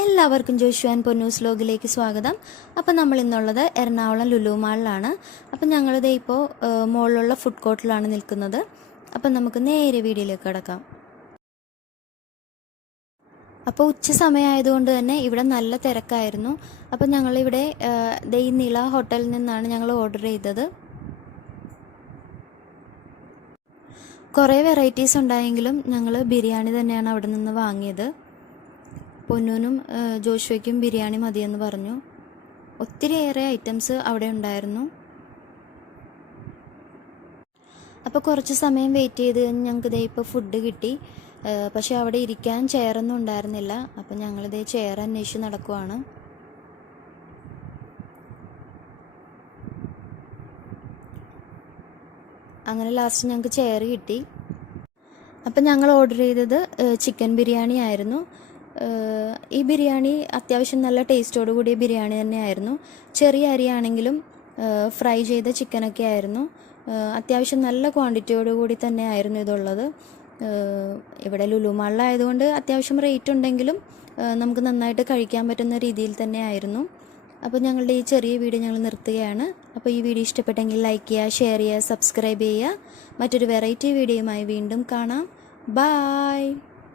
എല്ലാവർക്കും ജോഷു ആൻഡ് പൊന്നൂസ് വ്ലോഗിലേക്ക് സ്വാഗതം. അപ്പം നമ്മൾ ഇന്നുള്ളത് എറണാകുളം ലുലു മാളിലാണ്. അപ്പം ഞങ്ങളിതേ ഇപ്പോൾ മോളിലുള്ള ഫുഡ് കോർട്ടിലാണ് നിൽക്കുന്നത്. അപ്പം നമുക്ക് നേരെ വീഡിയോയിലേക്ക് കിടക്കാം. അപ്പോൾ ഉച്ച സമയമായതുകൊണ്ട് തന്നെ ഇവിടെ നല്ല തിരക്കായിരുന്നു. അപ്പം ഞങ്ങളിവിടെ ദേ നില ഹോട്ടലിൽ നിന്നാണ് ഞങ്ങൾ ഓർഡർ ചെയ്തത്. കുറേ വെറൈറ്റീസ് ഉണ്ടായെങ്കിലും ഞങ്ങൾ ബിരിയാണി തന്നെയാണ് അവിടെ നിന്ന് വാങ്ങിയത്. പൊന്നൂനും ജോഷുവയ്ക്കും ബിരിയാണി മതിയെന്ന് പറഞ്ഞു. ഒത്തിരിയേറെ ഐറ്റംസ് അവിടെ ഉണ്ടായിരുന്നു. അപ്പോൾ കുറച്ച് സമയം വെയിറ്റ് ചെയ്ത് ഞങ്ങൾക്ക് ഇതേ ഇപ്പോൾ ഫുഡ് കിട്ടി. പക്ഷേ അവിടെ ഇരിക്കാൻ ചെയറൊന്നും ഉണ്ടായിരുന്നില്ല. അപ്പോൾ ഞങ്ങളിതേ ചെയർ അന്വേഷിച്ച് നടക്കുവാണ്. അങ്ങനെ ലാസ്റ്റ് ഞങ്ങൾക്ക് ചെയർ കിട്ടി. അപ്പം ഞങ്ങൾ ഓർഡർ ചെയ്തത് ചിക്കൻ ബിരിയാണി ആയിരുന്നു. ഈ ബിരിയാണി അത്യാവശ്യം നല്ല ടേസ്റ്റോട് കൂടിയ ബിരിയാണി തന്നെയായിരുന്നു. ചെറിയ അരിയാണെങ്കിലും ഫ്രൈ ചെയ്ത ചിക്കനൊക്കെ ആയിരുന്നു. അത്യാവശ്യം നല്ല ക്വാണ്ടിറ്റിയോട് കൂടി തന്നെ ആയിരുന്നു ഇതുള്ളത്. ഇവിടെ ലുലു മാളിലായതുകൊണ്ട് അത്യാവശ്യം റേറ്റ് ഉണ്ടെങ്കിലും നമുക്ക് നന്നായിട്ട് കഴിക്കാൻ പറ്റുന്ന രീതിയിൽ തന്നെ ആയിരുന്നു. അപ്പോൾ ഞങ്ങളുടെ ഈ ചെറിയ വീഡിയോ ഞങ്ങൾ നിർത്തുകയാണ്. അപ്പോൾ ഈ വീഡിയോ ഇഷ്ടപ്പെട്ടെങ്കിൽ ലൈക്ക് ചെയ്യുക, ഷെയർ ചെയ്യുക, സബ്സ്ക്രൈബ് ചെയ്യുക. മറ്റൊരു വെറൈറ്റി വീഡിയോയുമായി വീണ്ടും കാണാം. ബൈ.